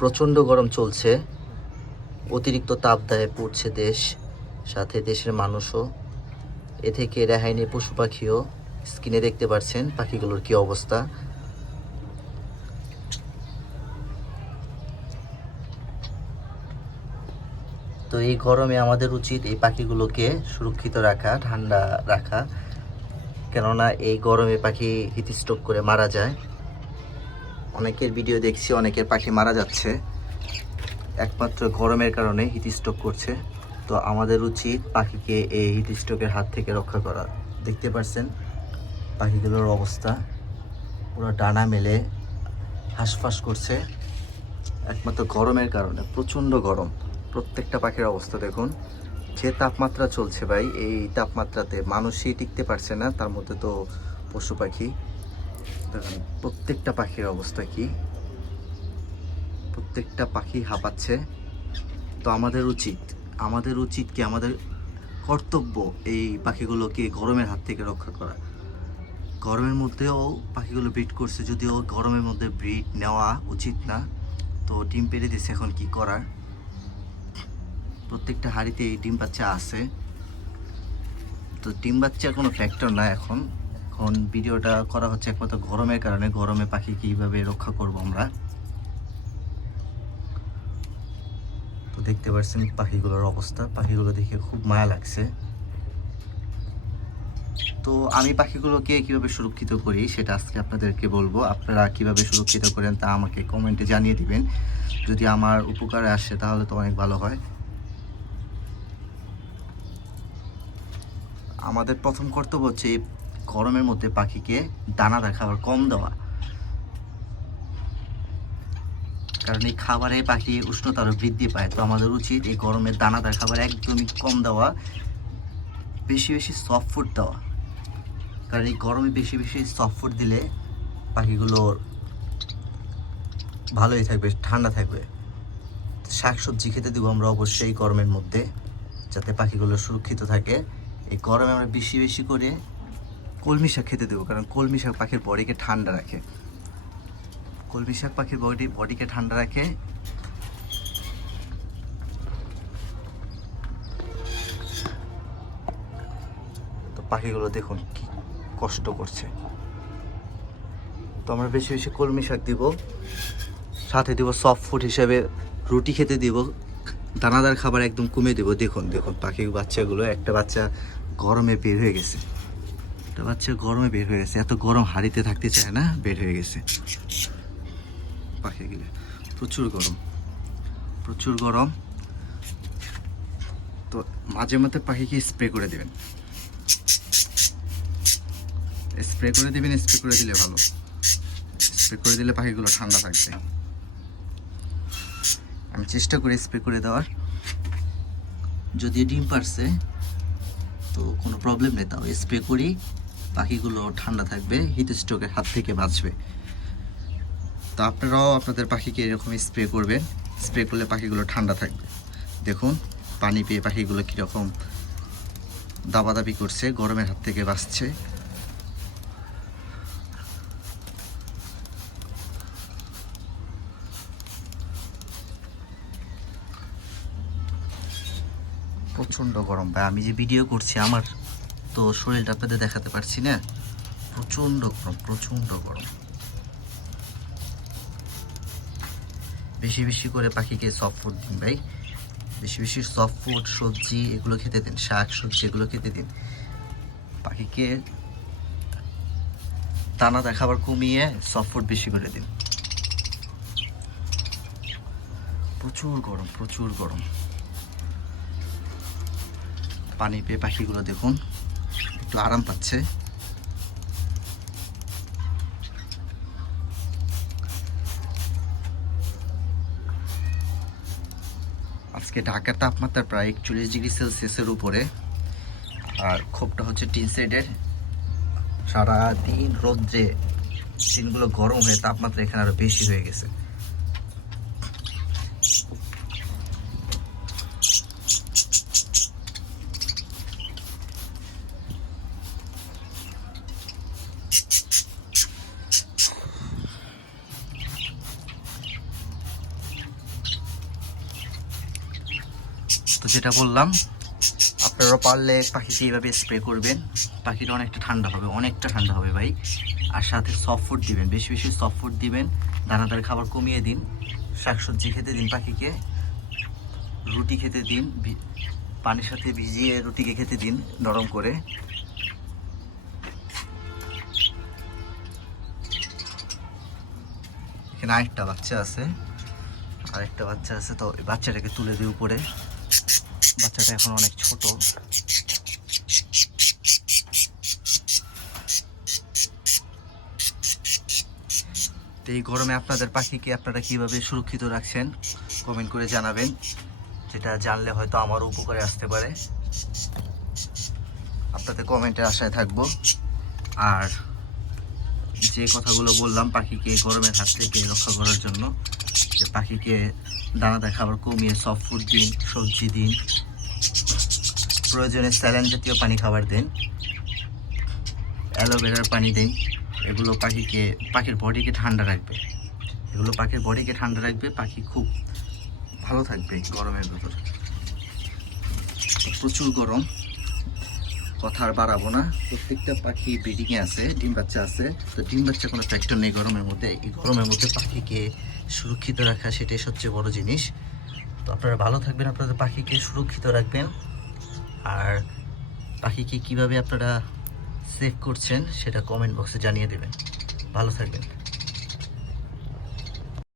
প্রচণ্ড গরম চলছে, অতিরিক্ত তাপদাহে পড়ছে দেশ, সাথে দেশের মানুষও। এ থেকে রেহাই নেই পশু পাখিও। স্ক্রিনে দেখতে পাচ্ছেন পাখিগুলোর কি অবস্থা। তো এই গরমে আমাদের উচিত এই পাখিগুলোকে সুরক্ষিত রাখা, ঠান্ডা রাখা, কেননা এই গরমে পাখি হিটস্ট্রোক করে মারা যায়। অনেকের ভিডিও দেখছি, অনেকের পাখি মারা যাচ্ছে একমাত্র গরমের কারণে হিটস্ট্রোক করছে। তো আমাদের উচিত পাখিকে এই হিটস্ট্রোকের হাত থেকে রক্ষা করা। দেখতে পাচ্ছেন পাখিগুলোর অবস্থা, পুরো ডানা মেলে হাঁসফাঁস করছে একমাত্র গরমের কারণে। প্রচণ্ড গরম, প্রত্যেকটা পাখির অবস্থা দেখুন। যে তাপমাত্রা চলছে ভাই, এই তাপমাত্রাতে মানুষই টিকতে পারছে না, তার মধ্যে তো পশু পাখি। দেখুন প্রত্যেকটা পাখির অবস্থা কি, প্রত্যেকটা পাখি হাঁপাচ্ছে। তো আমাদের উচিত কি, আমাদের কর্তব্য এই পাখিগুলোকে গরমের হাত থেকে রক্ষা করা। গরমের মধ্যেও পাখিগুলো ব্রিড করছে, যদিও গরমের মধ্যে ব্রিড নেওয়া উচিত না। তো ডিম পেড়ে দিচ্ছে, এখন কি করার। প্রত্যেকটা হাঁড়িতে এই ডিম বাচ্চা আছে। তো ডিম বাচ্চার কোনো ফ্যাক্টর না এখন ভিডিওটা করা হচ্ছে একমাত্র গরমের কারণে। গরমে পাখি কীভাবে রক্ষা করব আমরা। তো দেখতে পাচ্ছেন পাখিগুলোর অবস্থা, পাখিগুলো দেখে খুব মায়া লাগছে। তো আমি পাখিগুলোকে কিভাবে সুরক্ষিত করি সেটা আজকে আপনাদেরকে বলবো। আপনারা কিভাবে সুরক্ষিত করেন তা আমাকে কমেন্টে জানিয়ে দিবেন। যদি আমার উপকারে আসে তাহলে তো অনেক ভালো হয়। আমাদের প্রথম কর্তব্য হচ্ছে গরমের মধ্যে পাখিকে দানাদার খাবার কম দেওয়া, কারণ এই খাবারে পাখি উষ্ণতা আরও বৃদ্ধি পায়। তো আমাদের উচিত এই গরমের দানাদার খাবার একদমই কম দেওয়া, বেশি বেশি সফট ফুড দেওয়া। কারণ এই গরমে বেশি বেশি সফট ফুড দিলে পাখিগুলোর ভালোই থাকবে, ঠান্ডা থাকবে। শাকসবজি খেতে দেবো আমরা অবশ্যই গরমের মধ্যে, যাতে পাখিগুলো সুরক্ষিত থাকে। এই গরমে আমরা বেশি বেশি করে কলমি শাক খেতে দেবো, কারণ কলমি শাক পাখির বডিকে ঠান্ডা রাখে। কলমি শাক পাখির বডিকে ঠান্ডা রাখে। তো পাখিগুলো দেখুন কি কষ্ট করছে। তো আমরা বেশি বেশি কলমি শাক দিব, সাথে দিব সফট ফুড হিসেবে রুটি খেতে দিব, দানাদার খাবার একদম কমে দেবো। দেখুন দেখুন পাখির বাচ্চাগুলো, একটা বাচ্চা গরমে বের হয়ে গেছে, একটা বাচ্চা গরমে বের হয়ে গেছে। এত গরম হাঁড়িতে থাকতে চায় না, বের হয়ে গেছে পাখিগুলো। প্রচুর গরম, প্রচুর গরম। তো মাঝে মধ্যে পাখিকে স্প্রে করে দেবেন, স্প্রে করে দিবেন। স্প্রে করে দিলে ভালো, স্প্রে করে দিলে পাখিগুলো ঠান্ডা থাকবে। আমি চেষ্টা করি স্প্রে করে দেওয়ার, যদি ডিম পারছে তো কোনো প্রবলেম নেই, তাও স্প্রে করি, পাখিগুলো ঠান্ডা থাকবে, হিট স্ট্রোকের হাত থেকে বাঁচবে। তো আপনারাও আপনাদের পাখিকে এরকম স্প্রে করবেন, স্প্রে করলে পাখিগুলো ঠান্ডা থাকবে। দেখুন পানি পেয়ে পাখিগুলো কীরকম দাবাদাবি করছে, গরমের হাত থেকে বাঁচছে। প্রচণ্ড গরম ভাই, আমি যে ভিডিও করছি আমার তো শরীরটা আপনাদের দেখাতে পারছি না। প্রচণ্ড গরম, প্রচণ্ড গরম। বেশি বেশি করে পাখিকে সফট ফুড দিন ভাই, বেশি বেশি সফট ফুড, সবজি এগুলো খেতে দিন, শাক সবজি এগুলো খেতে দিন। পাখিকে দানাদার খাবার কমিয়ে সফট ফুড বেশি করে দিন। প্রচুর গরম, প্রচুর গরম। পানি পেয়ে পাখিগুলো দেখুন একটু আরাম পাচ্ছে। আজকে ঢাকার তাপমাত্রা প্রায় 41 ডিগ্রি সেলসিয়াসের উপরে, আর ক্ষোভটা হচ্ছে টিন সাইডের। সারাদিন রোদ্রে টিনগুলো গরম হয়ে তাপমাত্রা এখানে আরো বেশি হয়ে গেছে। তো যেটা বললাম, আপনারা পারলে পাখিকে এইভাবে স্প্রে করবেন, পাখিটা অনেকটা ঠান্ডা হবে ভাই। আর সাথে সফট ফুড দিবেন, বেশি বেশি সফট ফুড দিবেন, দানাদার খাবার কমিয়ে দিন, শাকসবজি খেতে দিন পাখিকে, রুটি খেতে দিন, পানির সাথে ভিজিয়ে রুটিকে খেতে দিন নরম করে। এখানে আরেকটা বাচ্চা আছে, তো এই বাচ্চাটাকে তুলে দিই উপরে। বাচ্চাটা এখন অনেক ছোট। তো এই গরমে আপনাদের পাখিকে আপনারা কিভাবে সুরক্ষিত রাখছেন কমেন্ট করে জানাবেন, যেটা জানলে হয়তো আমারও উপকারে আসতে পারে। আপনাদের কমেন্টের আশায় থাকবো। আর যে কথাগুলো বললাম পাখিকে এই গরমের হাত থেকে রক্ষা করার জন্য, যে পাখিকে দানাদার খাবার কমিয়ে সফট ফুড দিন, সবজি দিন, প্রয়োজনে স্যালাইন জাতীয় পানি খাবার দিন, অ্যালোভেরার পানি দিন। এগুলো পাখির বডিকে ঠান্ডা রাখবে, পাখি খুব ভালো থাকবে গরমের ভেতর। প্রচুর গরম, কথা আর বাড়াবো না। প্রত্যেকটা পাখি ব্রিডিংয়ে আছে, ডিম বাচ্চা আছে। তো ডিম বাচ্চা কোনো ফ্যাক্টর নেই গরমের মধ্যে। এই গরমের মধ্যে পাখিকে সুরক্ষিত রাখা সেটাই সবচেয়ে বড় জিনিস। তো আপনারা ভালো থাকবেন, আপনাদের পাখিকে সুরক্ষিত রাখবেন। আর পাখিকে কিভাবে আপনারা সেভ করছেন সেটা কমেন্ট বক্সে জানিয়ে দেবেন। ভালো থাকবেন।